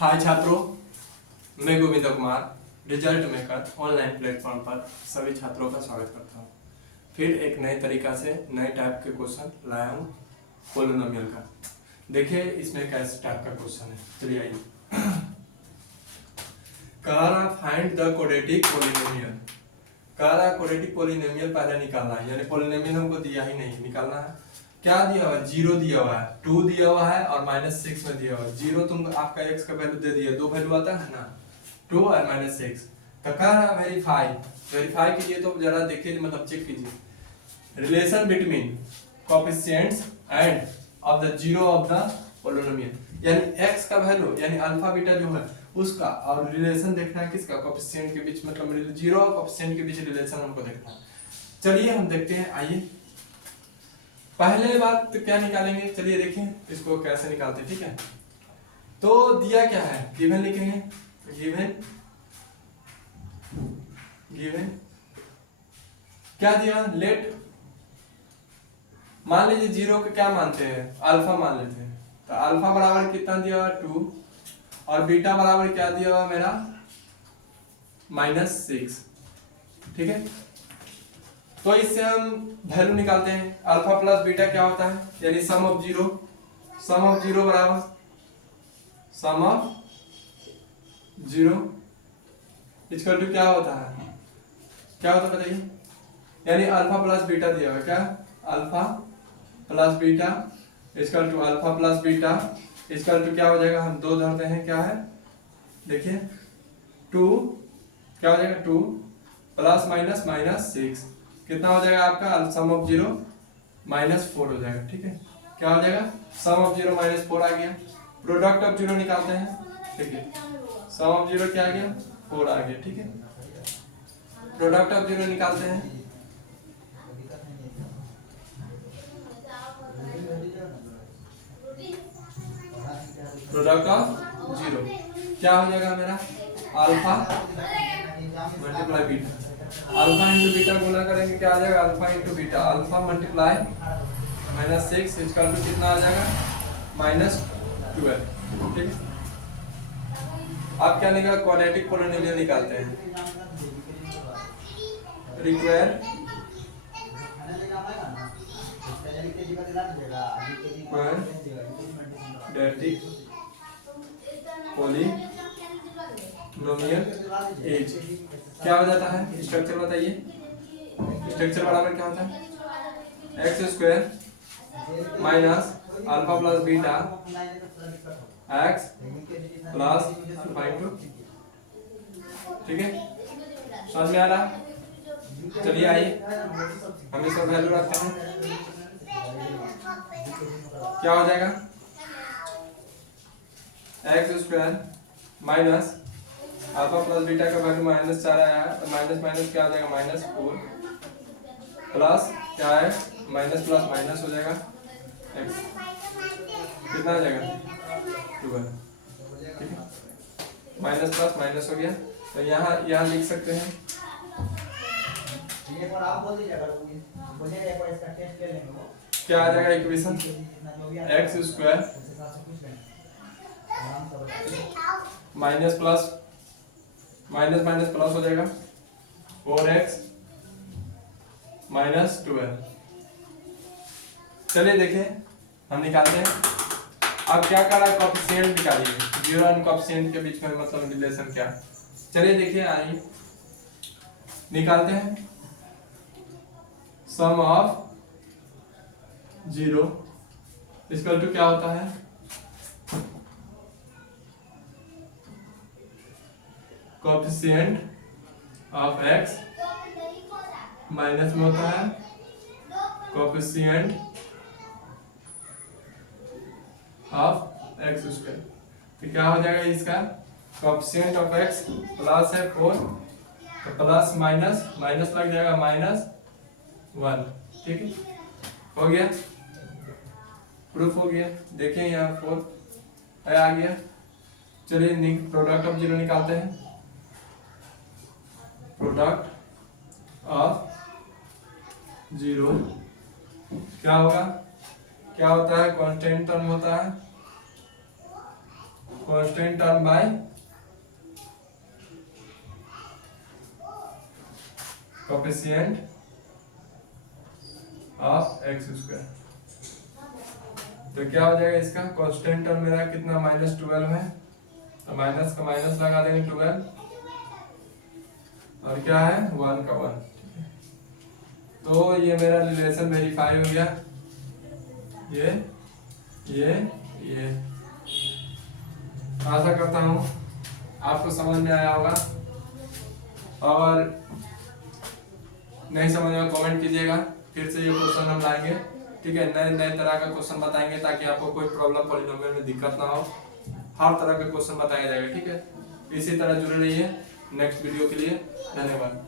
हाय छात्रों, मैं Govind Kumar result maker online platform पर सभी छात्रों का स्वागत करता हूं। फिर एक नए तरीका से नए टाइप के क्वेश्चन लाया हूं पोलिनोमियल का। देखिए इसमें कैसे टाइप का क्वेश्चन है, चलिए आइए। कह रहा फाइंड द क्वाड्रेटिक पोलिनोमियल। कह रहा क्वाड्रेटिक पोलिनोमियल पहले निकालना है, यानी पोलिनोमियल हमको दिया ही नहीं, निकालना है। क्या दिया हुआ है? 0 दिया हुआ है, 2 दिया हुआ है और -6 में दिया हुआ है। 0 तुम आपका x का वैल्यू दे दिया, दो वैल्यू आता है ना, 2 और -6। तो कह रहा वेरीफाई कीजिए। तो जरा देखिए, मतलब चेक कीजिए relation between coefficients end of the zero of the polynomial, यानी x का वैल्यू यानी अल्फा बीटा जो है उसका, और रिलेशन देखना है किसका, कोएफिशिएंट के बीच, मतलब जीरो और कोएफिशिएंट के बीच रिलेशन हमको देखना है। चलिए हम देखते हैं, आइए। पहले बात तो क्या निकालेंगे, चलिए देखें इसको कैसे निकालते हैं, ठीक है। तो दिया क्या है, गिवन लिखेंगे, गिवन क्या दिया, लेट मान लीजिए 0 के क्या मानते हैं, अल्फा मान लेते हैं। तो अल्फा बराबर कितना दिया हुआ, 2, और बीटा बराबर क्या दिया हुआ मेरा, -6, ठीक है। तो इससे हम वैल्यू निकालते हैं, अल्फा प्लस बीटा क्या होता है, यानी सम ऑफ जीरो बराबर सम ऑफ जीरो इक्वल टू क्या होता है, बताइए, यानी अल्फा प्लस बीटा दिया हुआ, क्या alpha plus beta equal to alpha plus beta equal to क्या हो जाएगा, हम दो धरते हैं, क्या है देखिए 2, क्या हो जाएगा 2 प्लस माइनस -6 कितना हो जाएगा आपका, सम ऑफ जीरो -4 हो जाएगा, ठीक है। क्या हो जाएगा, सम ऑफ जीरो -4 आ गया। प्रोडक्ट ऑफ जीरो निकालते हैं, ठीक है। सम ऑफ जीरो क्या आ गया, 4 आ गया, ठीक है। प्रोडक्ट ऑफ जीरो निकालते हैं, प्रोडक्ट ऑफ जीरो क्या हो जाएगा मेरा, alpha multiply beta, alpha into beta गुना करेंगे, क्या आ जाएगा, alpha into beta, alpha multiply -6 इसका टू कितना आ जाएगा, -12, ठीक है। अब क्या निकाल, क्वाड्रेटिक पोलिनोमियल निकालते हैं। रिक्वायर क्वाड्रेटिक पोलिनोमियल एज क्या हो जाता है, स्ट्रक्चर बताइए। स्ट्रक्चर बराबर क्या होता है, x² minus alpha plus beta x plus alpha into, ठीक है, समझ में आ रहा। चलिए आइए हम इसका वैल्यू रखते हैं, क्या हो जाएगा, x² minus alpha plus beta का वैल्यू -4 आया है, तो माइनस क्या हो जाएगा, -4 प्लस क्या है, माइनस प्लस माइनस हो जाएगा, x कितना आ जाएगा 12, ठीक है। माइनस प्लस माइनस हो गया, तो यहाँ लिख सकते हैं, क्या आ जाएगा equation, x² minus plus minus plus हो जाएगा 4x -12। चलिए देखें हम निकालते हैं। अब क्या कर रहा है, कोएफिशिएंट निकालिए, जीरो और कोएफिशिएंट के बीच में मतलब रिलेशन क्या। चलिए देखिए, आइए निकालते हैं। सम ऑफ जीरो इक्वल टू क्या होता है, कोएफिशिएंट ऑफ x माइनस में होता है कोएफिशिएंट ऑफ x²। तो क्या हो जाएगा इसका, कोएफिशिएंट ऑफ x प्लस है 4, तो प्लस माइनस लग जाएगा -1, ठीक है, हो गया, प्रूफ हो गया। देखिए यहाँ 4 आ गया। चलिए प्रोडक्ट ऑफ जीरो निकालते हैं। प्रोडक्ट ऑफ जीरो क्या होगा, क्या होता है, कांस्टेंट टर्म होता है constant term by coefficient of x square. तो क्या हो जाएगा इसका कांस्टेंट टर्म मेरा कितना -12 है, तो माइनस का माइनस लगा देंगे 12 और क्या है 1 का 1। तो ये मेरा रिलेशन वेरीफाई हो गया। ये आशा करता हूँ आपको समझ में आया होगा, और नहीं समझ में कमेंट कीजिएगा, फिर से ये क्वेश्चन हम लाएंगे, ठीक है। नए नए तरह का क्वेश्चन बताएंगे ताकि आपको कोई प्रॉब्लम पॉलिनोमियल में दिक्कत ना हो। हर तरह का क्वेश्चन बताया जाएगा, ठीक है। इसी तरह जुड़े रहिए नेक्स्ट वीडियो के लिए। धन्यवाद।